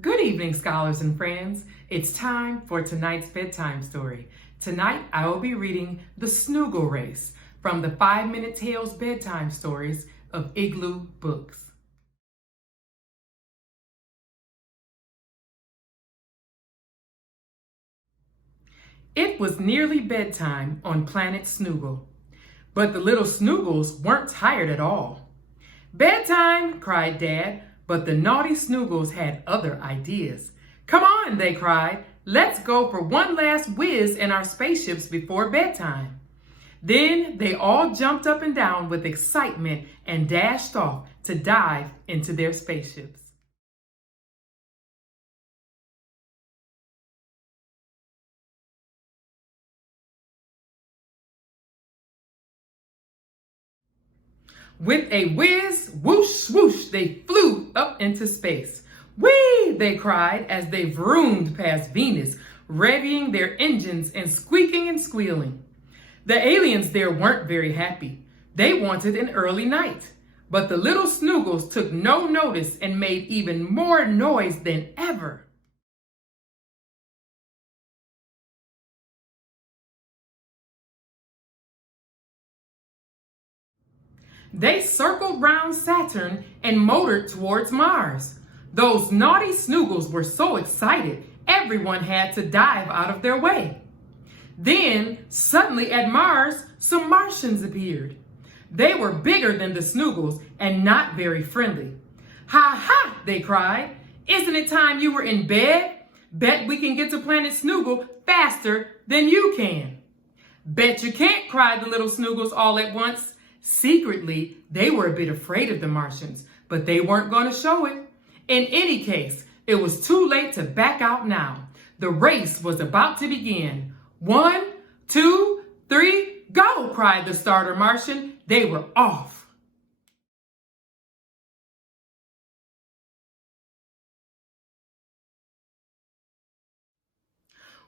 Good evening, scholars and friends. It's time for tonight's bedtime story. Tonight, I will be reading The Snoogle Race from the 5-Minute Tales Bedtime Stories of Igloo Books. It was nearly bedtime on planet Snoogle, but the little Snoogles weren't tired at all. "Bedtime!" cried Dad, but the naughty Snoogles had other ideas. "Come on," they cried. "Let's go for one last whiz in our spaceships before bedtime." Then they all jumped up and down with excitement and dashed off to dive into their spaceships. With a whiz, whoosh, swoosh, they flew up into space. "Whee!" they cried as they vroomed past Venus, revving their engines and squeaking and squealing. The aliens there weren't very happy. They wanted an early night. But the little Snoogles took no notice and made even more noise than ever. They circled round Saturn and motored towards Mars. Those naughty Snoogles were so excited, everyone had to dive out of their way. Then, suddenly at Mars, some Martians appeared. They were bigger than the Snoogles and not very friendly. "Ha ha!" they cried. "Isn't it time you were in bed? Bet we can get to planet Snoogle faster than you can." "Bet you can't!" cried the little Snoogles all at once. Secretly, they were a bit afraid of the Martians, but they weren't going to show it. In any case, it was too late to back out now. The race was about to begin. 1, 2, 3, go! cried the starter Martian. They were off.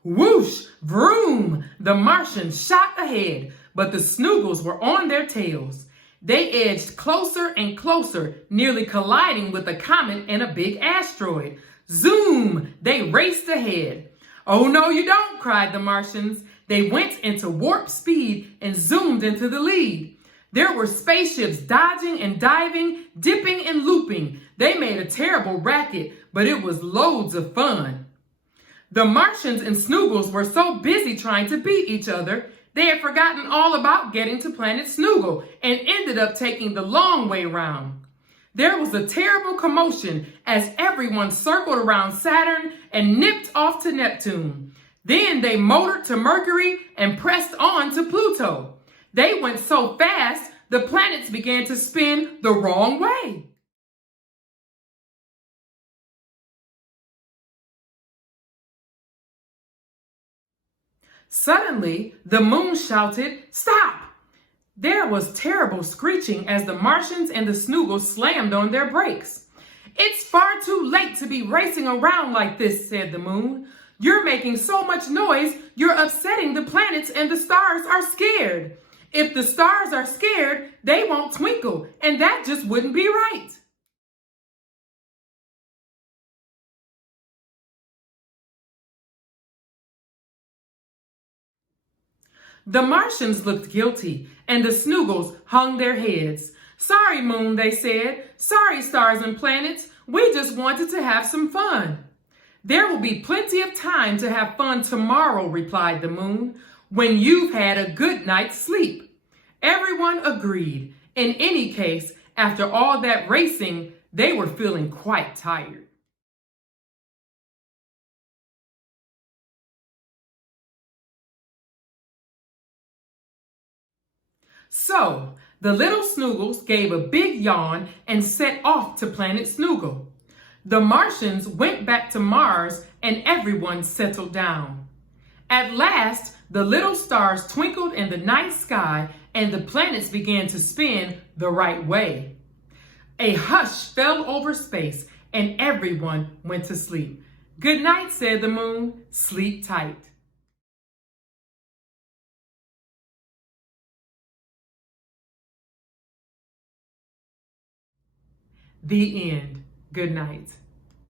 Whoosh! Vroom! The Martians shot ahead, but the Snoogles were on their tails. They edged closer and closer, nearly colliding with a comet and a big asteroid. Zoom! They raced ahead. "Oh, no, you don't!" cried the Martians. They went into warp speed and zoomed into the lead. There were spaceships dodging and diving, dipping and looping. They made a terrible racket, but it was loads of fun. The Martians and Snoogles were so busy trying to beat each other, they had forgotten all about getting to planet Snoogle and ended up taking the long way round. There was a terrible commotion as everyone circled around Saturn and nipped off to Neptune. Then they motored to Mercury and pressed on to Pluto. They went so fast, the planets began to spin the wrong way. Suddenly, the moon shouted, "Stop!" There was terrible screeching as the Martians and the Snoogles slammed on their brakes. "It's far too late to be racing around like this," said the moon. "You're making so much noise, you're upsetting the planets and the stars are scared. If the stars are scared, they won't twinkle, and that just wouldn't be right." The Martians looked guilty, and the Snoogles hung their heads. "Sorry, Moon," they said. "Sorry, stars and planets. We just wanted to have some fun." "There will be plenty of time to have fun tomorrow," replied the Moon, "when you've had a good night's sleep." Everyone agreed. In any case, after all that racing, they were feeling quite tired. So, the little Snoogles gave a big yawn and set off to planet Snoogle. The Martians went back to Mars and everyone settled down. At last, the little stars twinkled in the night sky and the planets began to spin the right way. A hush fell over space and everyone went to sleep. "Good night," said the moon. "Sleep tight." The end. Good night.